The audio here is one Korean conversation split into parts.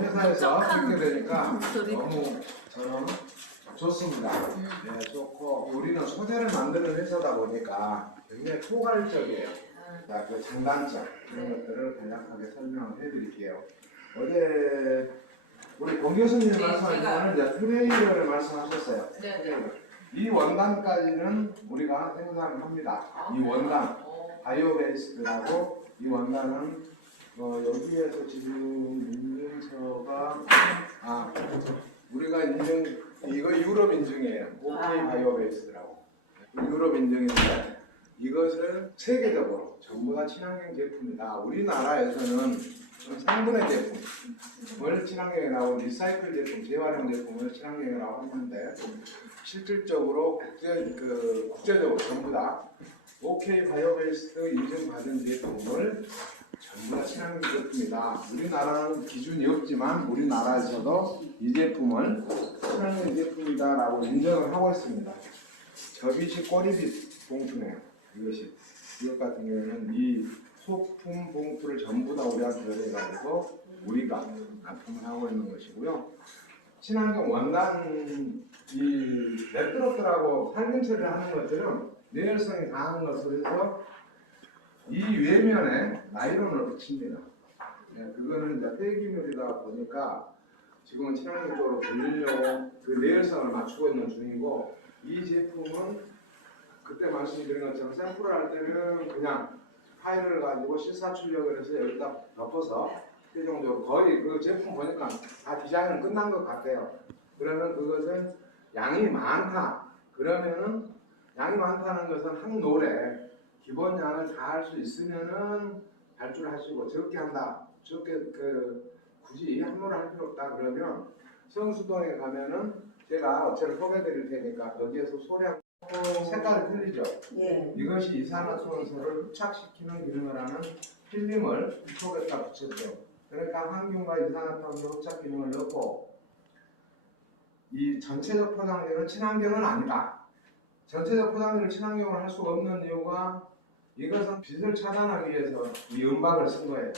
회사에서 쩍한 찍게 되니까. 너무 저는 좋습니다. 음. 네, 좋고 우리는 소재를 만드는 회사다 보니까 굉장히 포괄적이에요. 자, 그 장단점 그런 것들을 간략하게 설명을 해드릴게요. 어제 우리 권 교수님 네, 말씀하신 거는 이제 트레이를 말씀하셨어요. 네 네. 이 원단까지는 우리가 생산을 합니다. 이 원단 바이오베이스라고 이 원단은 어, 여기에서 지금 아 우리가 인증 이거 유럽 인증이에요. OK 아. 바이오베이스라고 유럽 인증인데 이것을 세계적으로 전부 다 친환경 제품이다. 우리나라에서는 상분해 제품을 친환경이라고 리사이클 제품, 재활용 제품을 친환경이라고 하는데 실질적으로 국제 그 국제적으로 전부 다 OK 바이오베이스 인증받은 제품을 전부 다 친환경 제품이다. 우리나라는 기준이 없지만 우리나라에서도 이 제품을 친환경 제품이다라고 인정을 하고 있습니다. 접이식 꼬리빗 봉투네요. 이것이 이것 같은 경우는 이 소품 봉투를 전부 다 우리한테 열어가지고 우리가 납품을 하고 있는 것이고요. 친환경 원단 이 레트로트라고 살균 처리를 하는 것들은 내열성이 강한 것을 해서 이 외면에 나이론을 붙입니다. 네, 그거는 이제 폐기물이다 보니까 지금은 친환경 쪽으로 돌리려고 그 내열성을 맞추고 있는 중이고 이 제품은 그때 말씀드린 것처럼 샘플을 할 때는 그냥 파일을 가지고 실사 출력을 해서 여기다 덮어서 최종적으로 거의 그 제품 보니까 다 디자인은 끝난 것 같아요. 그러면 그것은 양이 많다. 그러면은 양이 많다는 것은 한 노래 기본 양을 다 할 수 있으면은 발주하시고 적게 한다. 적게 그 굳이 한 노래 할 필요 없다. 그러면 성수동에 가면은 제가 업체를 소개드릴 테니까 거기에서 소량 색깔이 틀리죠. 예. 이것이 이산화탄소를 흡착시키는 기능을 하는 필름을 속에다 붙였죠. 그러니까 항균과 이산화탄소 흡착 기능을 넣고 이 전체적 포장재는 친환경은 아니다. 전체적 포장재를 친환경을 할 수가 없는 이유가 이것은 빛을 차단하기 위해서 이 은박을 쓴 거예요.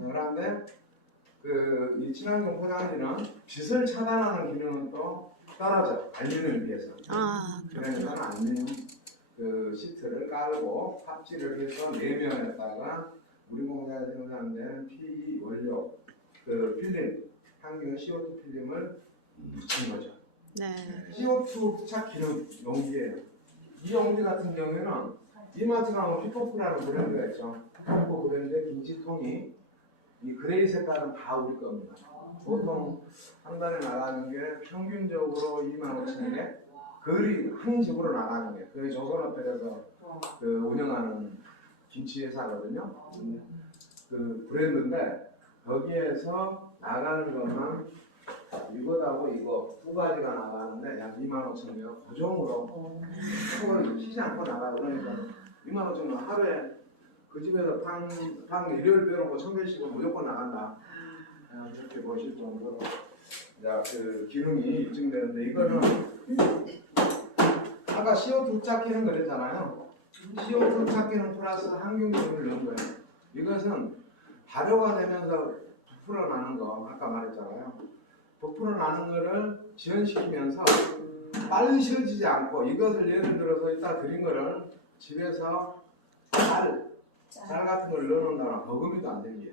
그런데 그 이 친환경 포장재는 빛을 차단하는 기능은 또 떨어져 알루미늄 비해서. 아, 그래서 알루미늄 그 시트를 깔고 삽질을 해서 내면에다가 우리 공장에 생산된 PE 원료 그 필름 항균 CO2 필름을 붙인 거죠. 네. CO2 부착 기능 용기예요. 이 용기 같은 경우에는 이마트 가면 피포프라는 브랜드가 있죠. 피포프 브랜드 김치통이 이 그레이 색깔은 다 우리 겁니다. 보통 한 달에 나가는 게 평균적으로 2만 5천 개, 거의 한 집으로 나가는 게 그게 조선호텔에서 그 운영하는 김치 회사거든요. 그 브랜드인데 거기에서 나가는 것만 이거하고 이거 두 가지가 나가는데 약 2만 5천 개가 고정으로 그걸 쉬지 않고 나가 그러니까 2만 5천 개 하루에 그 집에서 방, 방 일요일 빼놓고 천 개씩은 무조건 나간다. 아, 그렇게 보실 정도로 자, 그 기능이 입증되는데 이거는 아까 CO2 짝기는 그랬잖아요. CO2 짝기는 플러스 항균 기능을 넣은 거예요. 이것은 발효가 되면서 부풀어 나는 거 아까 말했잖아요. 부풀어 나는 거를 지연시키면서 빨리 식어지지 않고 이것을 예를 들어서 이따 드린 거를 집에서 쌀, 쌀 같은 걸 넣어놓는다면 버금이도 안 들려요.